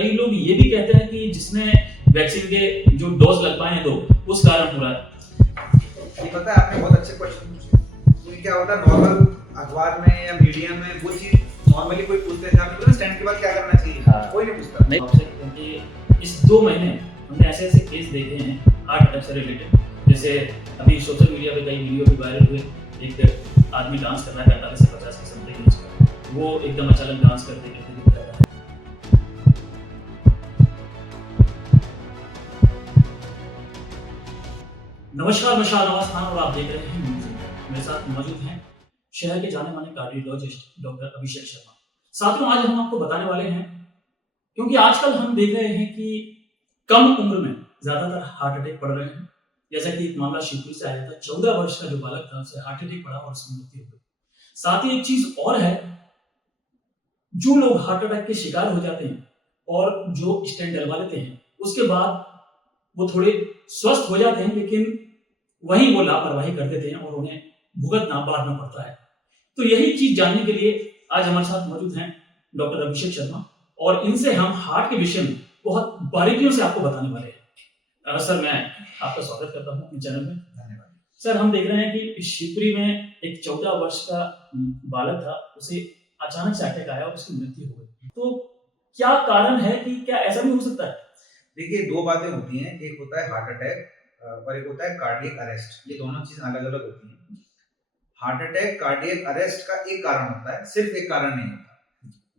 कई लोग ये भी कहते हैं कि जिसने वैक्सीन के जो डोज लगवाए हैं 2 उस कारण हो रहा है। ये पता है, आपने बहुत अच्छे क्वेश्चन पूछे। क्योंकि क्या होता है, नॉर्मल अखबार में या मीडिया में वो चीज नॉर्मली कोई पूछते थे, आपने बोला स्टैंड के बाद क्या करना चाहिए, कोई नहीं पूछता। नहीं आपसे, क्योंकि इस 2 महीने हमने ऐसे केस देखे हैं हार्ट अटैक से रिलेटेड। जैसे अभी सोशल मीडिया पे कई वीडियो भी वायरल हुए, एक आदमी डांस कर रहा है 45 से 50 की समथिंग एज का, वो एकदम अचानक डांस करते करते दिख रहा है। नमस्कार, मैं शाहनवाज खान और आप देख रहे हैं न्यूज़ इंडिया। मेरे साथ मौजूद हैं शहर के जाने माने कार्डियोलॉजिस्ट डॉक्टर अभिषेक शर्मा। साथियों, आज हम आपको बताने वाले हैं, क्योंकि आजकल हम देख रहे हैं कि कम उम्र में ज्यादातर हार्ट अटैक पड़ रहे हैं। जैसा कि एक मामला शिवपुरी से आया था, 14 वर्ष का जो बालक था उसे हार्ट अटैक पड़ा और उसकी मृत्यु हो गई। साथ ही एक चीज और है, जो लोग हार्ट अटैक के शिकार हो जाते हैं और जो स्टेंट डलवा लेते हैं उसके बाद वो थोड़े स्वस्थ हो जाते हैं, लेकिन वहीं वो लापरवाही कर देते हैं और उन्हें भुगतना बाद में पड़ता है। तो यही चीज जानने के लिए आज हमारे साथ मौजूद हैं डॉक्टर अभिषेक शर्मा, और इनसे हम हार्ट के विषय में बहुत बारीकियों से आपको बताने वाले हैं। सर, मैं आपका स्वागत करता हूँ अपने चैनल में। धन्यवाद। सर, हम देख रहे हैं कि शिवपुरी में एक 14 वर्ष का बालक था, उसे अचानक से अटैक आया और उसकी मृत्यु हो गई। तो क्या कारण है, कि क्या ऐसा भी हो सकता है? देखिए, 2 बातें होती हैं, एक होता है हार्ट अटैक और एक होता है कार्डियक अरेस्ट। ये दोनों चीज अलग अलग होती हैं। हार्ट अटैक कार्डियक अरेस्ट का एक कारण होता है, सिर्फ एक कारण नहीं होता।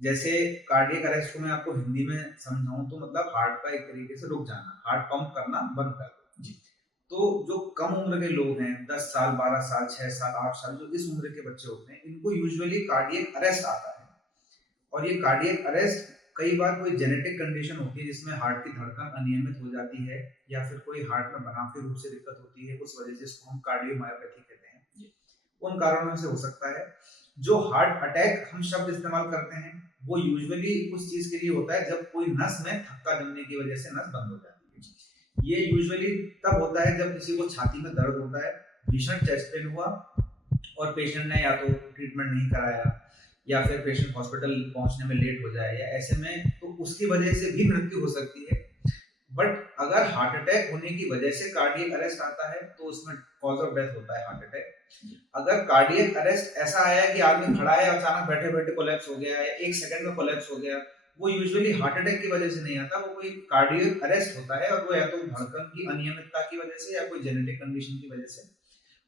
जैसे कार्डियक अरेस्ट को मैं आपको हिंदी में समझाऊं तो मतलब हार्ट का एक तरीके से रुक जाना, हार्ट पंप करना बंद कर दो जी। तो जो कम उम्र के लोग हैं, 10 साल, 12 साल, 6 साल, 8 साल, जो इस उम्र के बच्चे होते हैं, इनको यूजुअली कार्डियक अरेस्ट आता है। और ये कार्डियक अरेस्ट कई बार कोई जेनेटिक कंडीशन होती है जिसमें हार्ट की धड़कन अनियमित हो जाती है, या फिर कोई हार्ट में बनावटी रूप से दिक्कत होती है, उस वजह से इसको हम कार्डियोमायोपैथी कहते हैं। उन कारणों से हो सकता है। जो हार्ट अटैक हम शब्द इस्तेमाल करते हैं वो यूजुअली उस चीज के लिए होता है जब कोई नस में थक्का जमने की वजह से नस बंद हो जाती है। ये यूजुअली तब होता है जब किसी को छाती में दर्द होता है, भीषण चेस्ट पेन हुआ और पेशेंट ने या तो ट्रीटमेंट नहीं कराया, या फिर पेशेंट हॉस्पिटल पहुंचने में लेट हो जाए, या ऐसे में तो उसकी वजह से भी मृत्यु हो सकती है। बट अगर हार्ट अटैक होने की वजह से कार्डियक अरेस्ट आता है तो उसमें कॉज ऑफ डेथ होता है हार्ट अटैक। अगर कार्डियक अरेस्ट ऐसा आया कि आदमी खड़ा है, अचानक बैठे बैठे कोलैप्स हो गया, या 1 सेकंड में कोलैप्स हो गया, वो यूजुअली हार्ट अटैक की वजह से नहीं आता, वो कोई कार्डियक अरेस्ट होता है, और वो या तो धड़कन की अनियमितता की वजह से या कोई जेनेटिक कंडीशन की वजह से।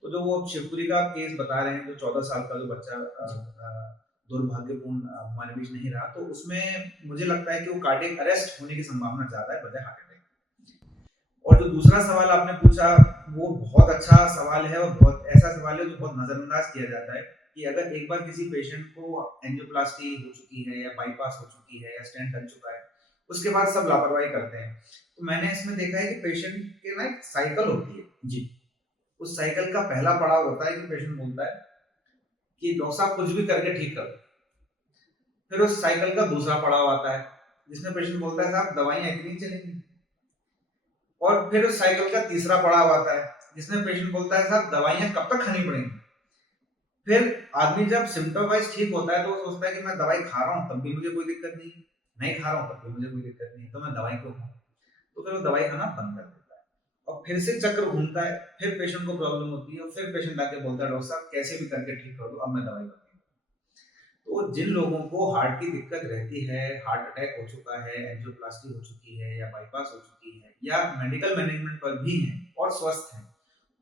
तो जो वो शिवपुरी का केस बता रहे हैं, जो 14 साल का जो बच्चा दुर्भाग्यपूर्ण हमारे बीच नहीं रहा, तो उसमें मुझे लगता है कि वो कार्डियक अरेस्ट होने की संभावना ज्यादा है बजाय हार्ट अटैक। और जो दूसरा सवाल आपने पूछा वो बहुत अच्छा सवाल है, और बहुत ऐसा सवाल है जो बहुत नजरअंदाज किया जाता है कि अगर एक बार किसी पेशेंट को एंजियोप्लास्टी हो चुकी है, या बाईपास हो चुकी है, या स्टेंट लग चुका है, उसके बाद सब लापरवाही करते हैं। तो मैंने इसमें देखा है कि पेशेंट के ना एक साइकिल होती है जी। उस साइकिल का पहला पड़ाव होता है कि पेशेंट बोलता है कि डॉक्टर साहब कुछ भी करके ठीक कर दो। फिर उस साइकिल का दूसरा पड़ाव आता है जिसमें पेशेंट बोलता है साहब दवाइयां इतनी चलेंगी। और फिर उस साइकिल का तीसरा पड़ाव आता है जिसमें पेशेंट बोलता है साहब दवाइयां कब तक खानी पड़ेंगी। फिर आदमी जब सिम्टम वाइज ठीक होता है तो वो सोचता है कि मैं दवाई खा रहा हूँ तब भी मुझे कोई दिक्कत नहीं खा रहा हूँ तब भी मुझे कोई दिक्कत नहीं, तो मैं दवाई क्यों खाऊं। तो फिर वो दवाई खाना बंद कर देता है, और फिर से चक्र घूमता है, फिर पेशेंट को प्रॉब्लम होती है, और फिर पेशेंट आके बोलता है डॉक्टर साहब कैसे भी करके ठीक कर दो, अब मैं दवाई खाऊंगा। तो जिन लोगों को हार्ट की दिक्कत रहती है, हार्ट अटैक हो चुका है, एंजियोप्लास्टी हो चुकी है, या बाईपास हो चुकी है, या मेडिकल मैनेजमेंट पर भी हैं और स्वस्थ हैं,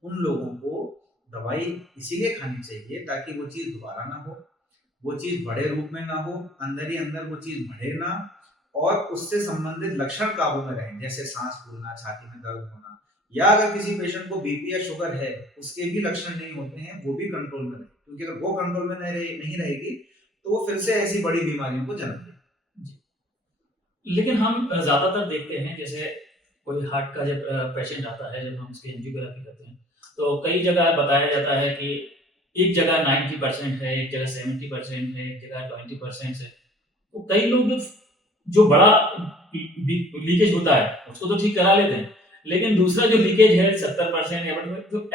उन लोगों को दवाई इसीलिए खानी चाहिए ताकि वो चीज दोबारा ना हो, वो चीज बड़े रूप में ना हो, अंदर ही अंदर वो चीज बढ़े ना, और उससे संबंधित लक्षण काबू में रहें, जैसे सांस फूलना, छाती में दर्द होना, या अगर किसी पेशेंट को बीपी या शुगर है उसके भी लक्षण नहीं होते हैं, वो भी कंट्रोल में रहे, क्योंकि अगर वो कंट्रोल में नहीं रहेगी तो वो फिर से ऐसी बड़ी बीमारियों को जन्म देगी। लेकिन हम ज्यादातर देखते हैं, जैसे कोई हार्ट का जब पेशेंट आता है, जब हम उसकी एंजियोग्राफी करते हैं तो कई जगह बताया जाता है कि एक जगह 90% है, एक जगह 70% है, एक जगह 20% है। तो कई लोग जो बड़ा लीकेज होता है उसको तो ठीक करा लेते हैं, लेकिन दूसरा जो लीकेज है 70% या 80%, तो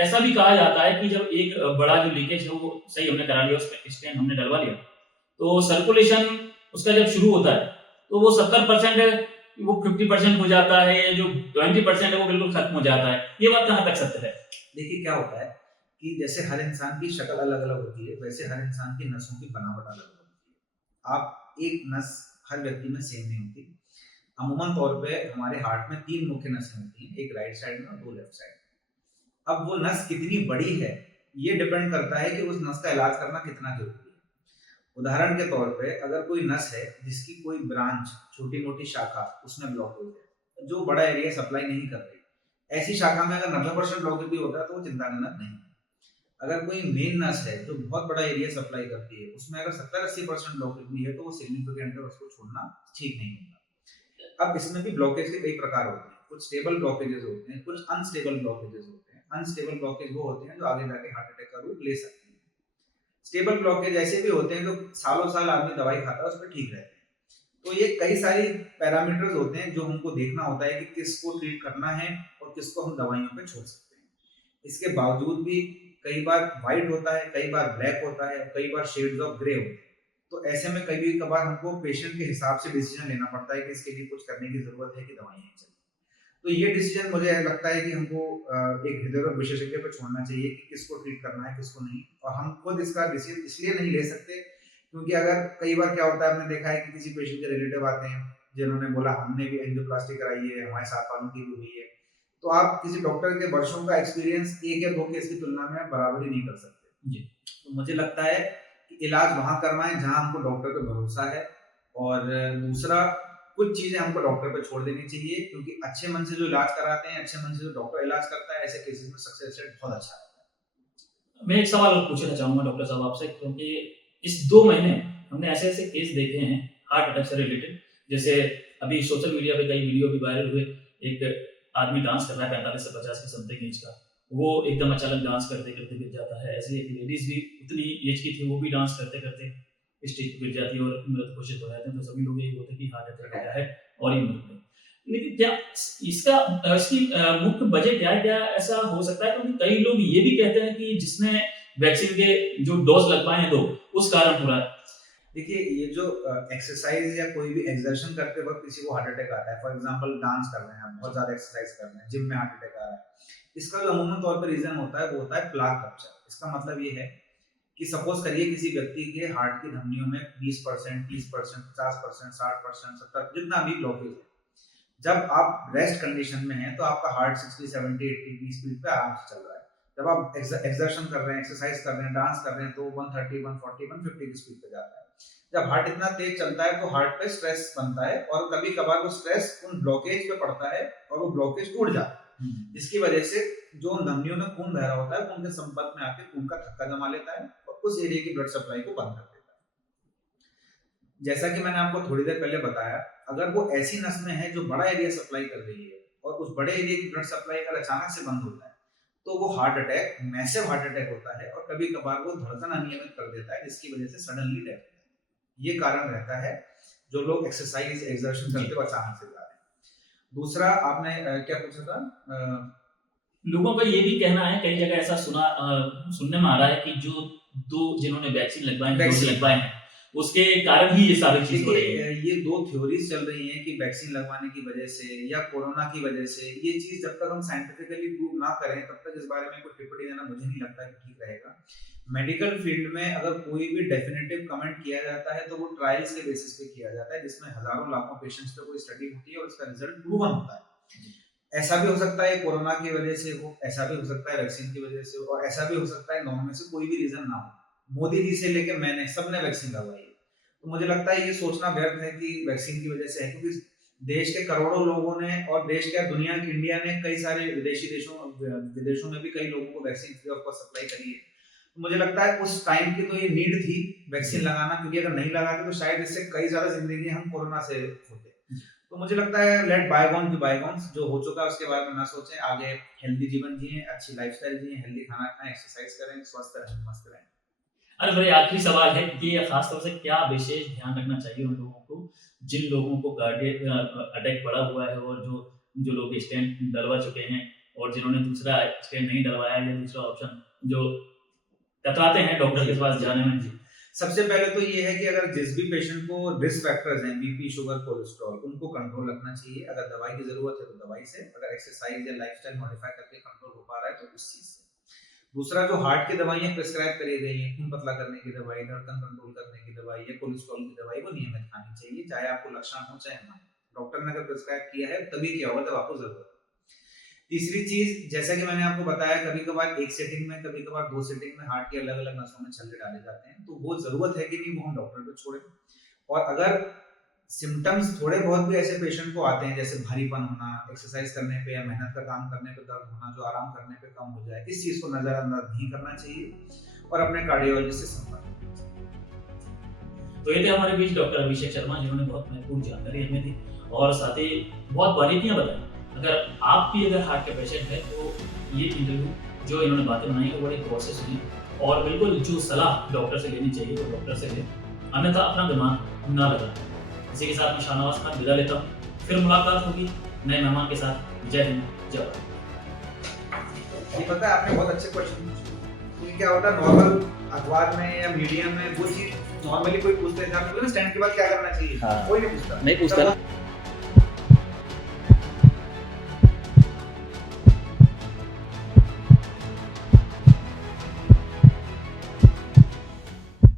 ऐसा भी कहा जाता है कि जब एक बड़ा जो लीकेज है वो सही हमने करा लिया, उसमें स्टेंट हमने डलवा लिया, तो सर्कुलेशन उसका जब शुरू होता है तो वो 70% है वो 50% हो जाता है, जो 20% है वो बिल्कुल खत्म हो जाता है। ये बात कहाँ तक सत्य है? देखिए क्या होता है कि जैसे हर इंसान की शक्ल अलग अलग होती है, वैसे हर इंसान की नसों की बनावट अलग अलग होती है। आप एक नस हर व्यक्ति में सेम नहीं होती। अमूमन तौर पे हमारे हार्ट में 3 मुख्य नसें होती हैं, एक राइट साइड में और 2 लेफ्ट साइड में। अब वो नस कितनी बड़ी है, ये डिपेंड करता है कि उस नस का इलाज करना कितना ज़रूरी है। उदाहरण के तौर पे अगर कोई नस है जिसकी कोई ब्रांच, छोटी-मोटी शाखा उसमें ब्लॉकेज है, जो बड़ा एरिया सप्लाई नहीं कर रही, ऐसी शाखा में अगर 90% ब्लॉकेज भी होता है तो वो चिंताजनक नहीं है। अगर कोई मेन नस है जो बहुत बड़ा एरिया सप्लाई करती है, उसमें अगर 70-80% ब्लॉकेज भी है तो वो सिग्निफिकेंट है, उसको छोड़ना ठीक नहीं होता। अब इसमें भी ब्लॉकेज के कई प्रकार होते हैं, कुछ स्टेबल ब्लॉकेजेस होते हैं, कुछ अनस्टेबल ब्लॉकेजेस होते हैं। अनस्टेबल ब्लॉकेज वो होते हैं जो आगे जाके हार्ट अटैक का रूप ले सकते हैं। स्टेबल ब्लॉकेज ऐसे भी होते हैं जो सालों साल आदमी दवाई खाता है उस पर ठीक रहते हैं। तो ये कई सारी पैरामीटर्स होते हैं जो हमको देखना होता है कि किसको ट्रीट करना है और किसको हम दवाइयों पे छोड़ सकते हैं। इसके बावजूद भी कई बार व्हाइट होता है, कई बार ब्लैक होता है, कई बार शेड्स ऑफ ग्रे होते हैं। तो ऐसे में कभी कभार हमको पेशेंट के हिसाब से डिसीजन लेना पड़ता है कि इसके लिए कुछ करने की जरूरत है कि दवाइयाँ चाहिए। तो ये डिसीजन मुझे लगता है कि हमको एक हृदय विशेषज्ञ पर छोड़ना चाहिए कि किसको ट्रीट करना है किसको नहीं। और हम खुद इसका डिसीजन इसलिए नहीं ले सकते क्योंकि अगर कई बार क्या होता है, आपने देखा है कि किसी पेशेंट के रिलेटिव आते हैं जिन्होंने बोला हमने भी एंजियोप्लास्टी कराई है, हमारे साथ वालों की भी हुई है, तो आप किसी डॉक्टर के वर्षों का एक्सपीरियंस एक या दो केस की तुलना में बराबरी नहीं कर सकते जी। तो मुझे लगता है कि इलाज वहां करवाएं जहां हमको डॉक्टर पे भरोसा है। और दूसरा, कुछ चीजें हमको डॉक्टर पे छोड़ देनी चाहिए क्योंकि अच्छे मन से जो इलाज कराते हैं, अच्छे मन से जो डॉक्टर इलाज करता है, ऐसे केसेस में सक्सेस रेट बहुत अच्छा है। मैं एक सवाल और पूछना चाहूँगा डॉक्टर साहब आपसे, क्योंकि इस 2 महीने हमने ऐसे-ऐसे केस देखे हैं हार्ट अटैक से रिलेटेड। जैसे अभी सोशल मीडिया पे कई वीडियो भी वायरल हुए, एक आदमी डांस कर रहा है 45 से 50 की समथिंग ऐज का, वो एकदम अचानक डांस करते-करते गिर जाता है। ऐसे ही एक लेडीज़ भी उतनी ऐज की थी, वो भी डांस करते-करते स्टेज पे गिर जाती है और मृत घोषित हो जाते हैं। तो सभी लोग यही बोलते हैं कि हार्ट अटैक आया है और ये मर गए। लेकिन क्या इसका इसकी मुख्य वजह क्या है? क्या ऐसा हो सकता है? क्योंकि कई लोग ये भी कहते हैं कि जिसने वैक्सीन के जो डोज लगवाए हैं 2, उस कारण हो रहा है। देखिए ये जो एक्सरसाइज या कोई भी एक्सर्शन करते वक्त किसी को हार्ट अटैक आता है, फॉर एग्जांपल डांस कर रहे हैं, बहुत ज्यादा एक्सरसाइज कर रहे हैं, जिम में हार्ट अटैक आ रहा है, इसका जो अमूमन तौर पर रीजन होता है वो होता है प्लाक रप्चर। इसका मतलब ये है कि सपोज करिए किसी व्यक्ति के हार्ट की धमनियों में 20%, 30%, 50%, 60%, 70 जितना भी ब्लॉकेज है, जब आप रेस्ट कंडीशन में हैं तो आपका हार्ट 60, 70, 80 की स्पीड पे आराम से चल रहा है। जब आप एक्सर्शन कर रहे हैं, एक्सरसाइज कर रहे हैं, डांस कर रहे हैं तो 130, 140, 150 की स्पीड पे जाता है। जब हार्ट इतना तेज चलता है तो हार्ट पे स्ट्रेस बनता है और कभी कभार वो स्ट्रेस उन ब्लॉकेज पे पड़ता है और वो ब्लॉकेज टूट जाता है, जिसकी वजह से जो उन धमनियों में खून बह रहा होता है उनके संपर्क में आके खून का थक्का जमा लेता है और उस एरिया की ब्लड सप्लाई को बंद कर देता है। जैसा कि मैंने आपको थोड़ी देर पहले बताया, अगर वो ऐसी नस में है जो बड़ा एरिया सप्लाई कर रही है और उस बड़े एरिया की ब्लड सप्लाई अगर अचानक से बंद होता है तो वो heart attack, massive heart attack होता है और कभी कभार वो धड़कन अनियमित कर देता है जिसकी वजह से सडनली डेथ होती है। ये कारण रहता है जो लोग एक्सरसाइज एक्सर्शन करते हुए अचानक से जा रहे हैं। दूसरा आपने क्या पूछा था? लोगों का ये भी कहना है, कई जगह ऐसा सुनने में आ रहा है कि जो 2 जिन्होंने वैक्सीन लगवाए हैं, डोज लगवाए हैं, उसके कारण ही ये सारी चीज़ हो रही है। ये 2 थ्योरीज चल रही हैं कि वैक्सीन लगवाने की वजह से या कोरोना की वजह से। ये चीज जब तक हम साइंटिफिकली प्रूव ना करें तब तक इस बारे में कोई टिप्पणी देना मुझे नहीं लगता कि ठीक रहेगा। मेडिकल फील्ड में अगर कोई भी डेफिनेटिव कमेंट किया जाता है तो वो ट्रायल्स के बेसिस पे किया जाता है, जिसमें हजारों लाखों पेशेंट्स पे कोई स्टडी होती है और उसका रिजल्ट प्रूवन होता है। ऐसा भी हो सकता है कोरोना की वजह से हो, ऐसा भी हो सकता है वैक्सीन की वजह से हो, और ऐसा भी हो सकता है दोनों में से कोई भी रीजन ना हो। मोदी जी से लेकर मैंने सबने वैक्सीन लगवाई है, तो मुझे लगता है ये सोचना व्यर्थ है कि वैक्सीन की वजह से है, क्योंकि देश के करोड़ों लोगों ने और देश क्या दुनिया की इंडिया ने कई सारे विदेशों में भी कई लोगों को vaccine free of cost supply करी है। तो मुझे लगता है उस टाइम की तो ये नीड थी वैक्सीन लगाना, क्योंकि अगर नहीं लगाते तो शायद इससे कई ज्यादा जिंदगी हम कोरोना से होते। तो मुझे लगता है लेट बायगॉन बी बायगॉन्स, जो हो चुका है उसके बारे में ना सोचें, आगे हेल्दी जीवन जिए, अच्छी लाइफस्टाइल जिए, हेल्दी खाना खाएं, एक्सरसाइज करें, स्वस्थ रहें, मस्त रहें। अरे भाई आखिरी सवाल है कि ये खास तौर से क्या विशेष ध्यान रखना चाहिए उन लोगों को जिन लोगों को कार्डियक अटैक पड़ा हुआ है और जो लोग स्टेंट डलवा चुके हैं और जिन्होंने दूसरा स्टेंट नहीं डलवाया या दूसरा ऑप्शन जो कतराते हैं डॉक्टर के पास जाने में। जी। सबसे पहले तो ये है कि अगर जिस भी पेशेंट को रिस्क फैक्टर्स हैं, बीपी, शुगर, कोलेस्ट्रॉल, उनको कंट्रोल रखना चाहिए। अगर दवाई की जरूरत है तो दवाई से, अगर एक्सरसाइज या लाइफस्टाइल मॉडिफाई करके कंट्रोल हो पा रहा है तो उस चीज से। दूसरा, जो हार्ट की दवाइयां प्रिस्क्राइब करी गई हैं, खून पतला करने की दवाई, धड़कन कंट्रोल करने की दवाई या कोलेस्ट्रॉल की दवाई, वो नियमित खानी चाहिए, चाहे आपको लक्षण हो चाहे ना। डॉक्टर ने अगर प्रिस्क्राइब किया है तभी किया होगा, तब आपको जरूरत है। तीसरी चीज, जैसा कि मैंने आपको बताया, कभी कभार एक सेटिंग में, कभी कभार 2 सेटिंग में हार्ट के अलग अलग नसों में छल्ले डाले जाते हैं, तो वो जरूरत है कि नहीं, वो हम डॉक्टर पे छोड़ें। और अगर सिम्टम्स थोड़े बहुत भी ऐसे पेशेंट को आते हैं, जैसे भारीपन होना, एक्सरसाइज करने पे या मेहनत का काम करने पे दर्द होना जो आराम करने पे कम हो जाए, इस चीज को नजरअंदाज नहीं करना चाहिए और अपने कार्डियोलॉजिस्ट से संपर्क करना चाहिए। तो ये थे हमारे बीच डॉक्टर अभिषेक शर्मा, जिन्होंने बहुत महत्वपूर्ण जानकारी हमें दी और साथ ही बहुत बारीकियां बताई। अगर आप भी अगर हार्ट के पेशेंट हैं तो ये इंटरव्यू जो इन्होंने बातें बनाई है वो बड़ी गौर से सुनी और बिल्कुल जो सलाह डॉक्टर से लेनी चाहिए तो डॉक्टर से लें, अन्यथा अपना दिमाग ना लगाएं। इसी के साथ मैं शाहनवाज खान विदा लेता हूँ। फिर मुलाकात होगी नए मेहमान के साथ। जय हिंद, जय भारत। ये पता है, आपने बहुत अच्छे क्वेश्चन पूछे। क्योंकि क्या होता है, नॉर्मल अखबार में या मीडिया में वो चीज नॉर्मली कोई पूछते हैं, स्टैंड के बाद क्या करना चाहिए, हाँ। कोई नहीं पूछता। नहीं पूछता।